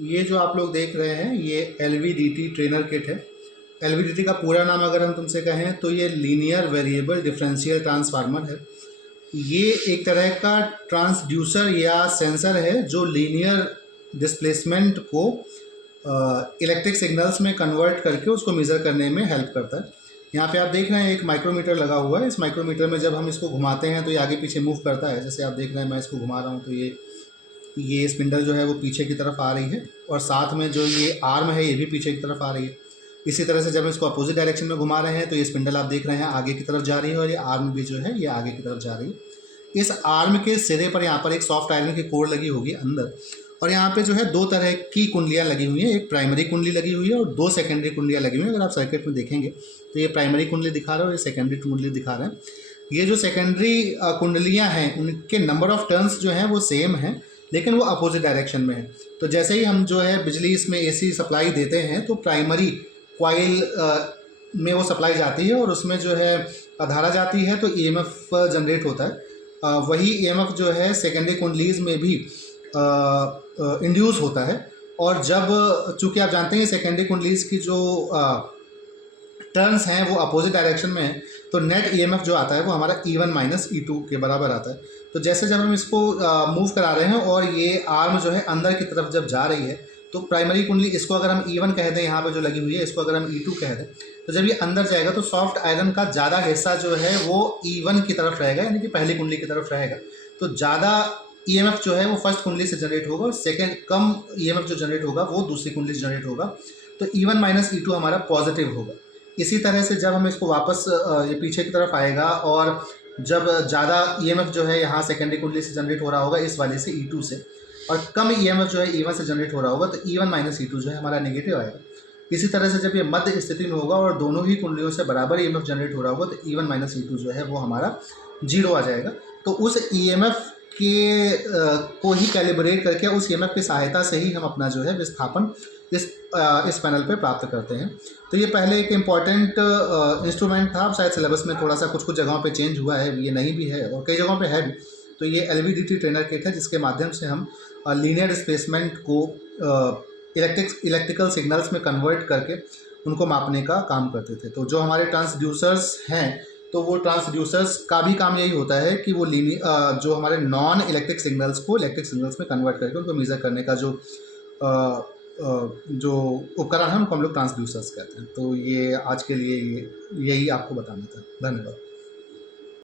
ये जो आप लोग देख रहे हैं ये एलवीडीटी ट्रेनर किट है। एलवीडीटी का पूरा नाम अगर हम तुमसे कहें तो ये लीनियर वेरिएबल डिफरेंशियल ट्रांसफार्मर है। ये एक तरह का ट्रांसड्यूसर या सेंसर है जो लीनियर डिस्प्लेसमेंट को इलेक्ट्रिक सिग्नल्स में कन्वर्ट करके उसको मेज़र करने में हेल्प करता है। यहाँ पे आप देख रहे हैं एक माइक्रोमीटर लगा हुआ है। इस माइक्रोमीटर में जब हम इसको घुमाते हैं तो ये आगे पीछे मूव करता है। जैसे आप देख रहे हैं मैं इसको घुमा रहा हूँ तो ये स्पिंडल जो है वो पीछे की तरफ आ रही है और साथ में जो ये आर्म है ये भी पीछे की तरफ आ रही है। इसी तरह से जब इसको अपोजिट डायरेक्शन में घुमा रहे हैं तो ये स्पिंडल आप देख रहे हैं आगे की तरफ जा रही है और ये आर्म भी जो है ये आगे की तरफ जा रही है। इस आर्म के सिरे पर यहाँ पर एक सॉफ्ट आयरन की कोर लगी होगी अंदर, और यहाँ पे जो है दो तरह की कुंडलियाँ लगी हुई हैं। एक प्राइमरी कुंडली लगी हुई है और दो सेकेंडरी कुंडलियाँ लगी हुई हैं। अगर आप सर्किट में देखेंगे तो ये प्राइमरी कुंडली दिखा रहे हैं और ये सेकेंडरी कुंडली दिखा रहे हैं। ये जो सेकेंडरी कुंडलियाँ हैं उनके नंबर ऑफ टर्न्स जो हैं वो सेम हैं, लेकिन वो अपोजिट डायरेक्शन में है। तो जैसे ही हम जो है बिजली इसमें एसी सप्लाई देते हैं तो प्राइमरी कॉइल में वो सप्लाई जाती है और उसमें जो है धारा जाती है तो ईएमएफ जनरेट होता है। वही ईएमएफ जो है सेकेंडरी कुंडलीज में भी इंड्यूस होता है। और जब चूँकि आप जानते हैं सेकेंडरी कुंडलीज की जो टर्न्स हैं वो अपोजिट डायरेक्शन में है तो नेट ईएमएफ जो आता है वो हमारा E1 माइनस E2 के बराबर आता है। तो जैसे जब हम इसको मूव करा रहे हैं और ये आर्म जो है अंदर की तरफ जब जा रही है तो प्राइमरी कुंडली, इसको अगर हम E1 कह दें यहाँ पे जो लगी हुई है, इसको अगर हम E2 कह दें, तो जब ये अंदर जाएगा तो सॉफ्ट आयरन का ज़्यादा हिस्सा जो है वो E1 की तरफ रहेगा, यानी कि पहली कुंडली की तरफ रहेगा। तो ज़्यादा ईएमएफ जो है वो फर्स्ट कुंडली से जनरेट होगा और सेकेंड कम ईएमएफ जो जनरेट होगा वो दूसरी कुंडली से जनरेट होगा। तो E1 माइनस E2 हमारा पॉजिटिव होगा। इसी तरह से जब हम इसको वापस ये पीछे की तरफ आएगा और जब ज़्यादा ईएमएफ जो है यहाँ सेकेंडरी कुंडली से जनरेट हो रहा होगा इस वाले से E2 से, और कम ईएमएफ जो है E1 से जनरेट हो रहा होगा तो E1 माइनस E2 जो है हमारा नेगेटिव आएगा। इसी तरह से जब ये मध्य स्थिति में होगा और दोनों ही कुंडलियों से बराबर ईएमएफ जनरेट हो रहा होगा तो E1 माइनस E2 जो है वो हमारा जीरो आ जाएगा। तो उस ईएमएफ के को ही कैलिब्रेट करके उस ईएमएफ की सहायता से ही हम अपना जो है विस्थापन इस पैनल पे प्राप्त करते हैं। तो ये पहले एक इम्पॉर्टेंट इंस्ट्रूमेंट था, शायद सिलेबस में थोड़ा सा कुछ जगहों पे चेंज हुआ है, ये नहीं भी है और कई जगहों पे है भी। तो ये एलवीडीटी ट्रेनर किट है जिसके माध्यम से हम लीनियर डिस्प्लेसमेंट को इलेक्ट्रिकल सिग्नल्स में कन्वर्ट करके उनको मापने का काम करते थे। तो जो हमारे ट्रांसड्यूसर्स हैं तो वो ट्रांसड्यूसर्स का भी काम यही होता है कि वो जो हमारे नॉन इलेक्ट्रिक सिग्नल्स को इलेक्ट्रिक सिग्नल्स में कन्वर्ट करके उनको मेज़र करने का जो उपकरण है उनको हम लोग ट्रांसड्यूसर्स कहते हैं। तो ये आज के लिए यही आपको बताना था। धन्यवाद।